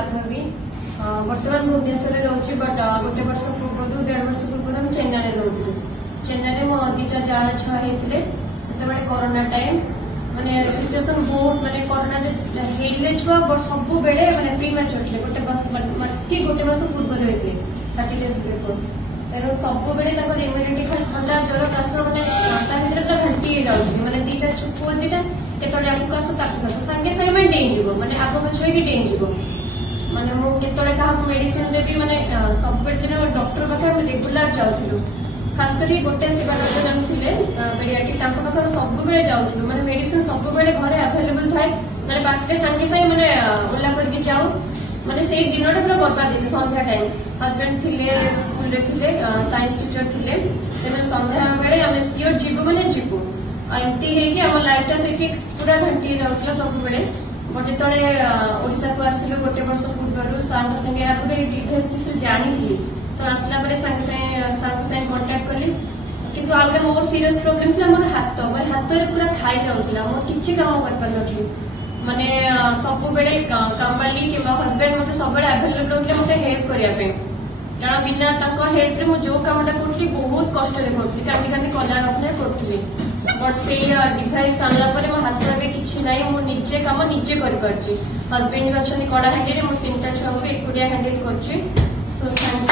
माधवी बर्तमान भुवनेश्वर रोचे बट गोटे वर्ष पूर्व 1.5 वर्ष पूर्व चेन्नई रोलु चेन्नई मो दीटा जाण छुआ होते से कोरोना टाइम माने सिचुएसन बहुत माने कोरोना छुआ सब बेले माने प्री मैच्योर गोटे ठीक गोटे मास पूर्व होते 30 डेज बिफोर तेणु सब बेले इम्यूनिटी खाली ठंडा ज्वर काश मैंने घंटी मैंने दीटा पुआ दीटा केतोले आपको काश ताकू काश सांगे सांगे मैंने डेईज मैंने आग पछ होगी डेईज माने मुझे क्या मेडिसिन देवी माने सब दिन डॉक्टर पाखे रेगुलर जाऊँ खास कर गोटे शिवानंदन थे पेडियाट्रिक पाखे सब बेले जाऊँ मैंने मेडिसिन सब बेले घरे आभेलेबल थाए मैंने बाकी सांगे सांगे मैंने ओला करके जाऊँ मैंने से दिन पूरा बर्बाद होते संध्या टाइम हजबैंड थे स्कूल थे साइंस टीचर थे तेज संध्या बेले आम सियोर जीवु मैंने जीवु एमती है लाइफटा से पूरा घंटी जाऊला सब बेले बट जो को आसिलु गोटे वर्ष पूर्व सार संगे आगे डिटेल्स विषय जानी तो आसला सार कंटाक्ट कली किंतु आगे मोर सीरियस प्रोब्लेम था मोर हाथ मैं हाथ में पूरा खाई जाऊला मोर किसी काम कर पार माने सब बेले कामबाली कि हजबैंड मत सब आभेलेबल होते मत हेल्प करने कारण बिना हेल्प में जो कमटा करी बहुत कष्ट करी कांदी कांदी कला करी बट से डिवाइस आनला मो हाथ में किसी ना मुझे कम निजे कर हजबैंड भी अच्छा कड़ाहांडी मुझे 3टा छुआ को एकुटिया हैंडल कर सो थैंक्स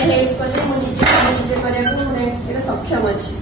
हेल्प कले मुझे करने सक्षम अच्छी।